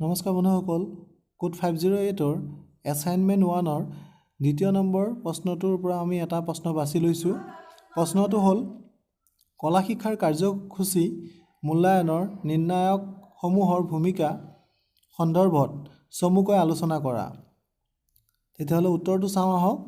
নমস্কাৰ বন্ধুসকল, code 508ৰ assignment 1ৰ দ্বিতীয় নম্বৰ প্ৰশ্নটোৰ পৰা আমি এটা প্ৰশ্ন বাছি লৈছোঁ। প্ৰশ্নটো হ'ল কলা শিক্ষাৰ কাৰ্যসূচী মূল্যায়নৰ নিৰ্ণায়কসমূহৰ ভূমিকা সন্দৰ্ভত চমুকৈ আলোচনা কৰা। তেতিয়াহ'লে উত্তৰটো চাওঁ আহক।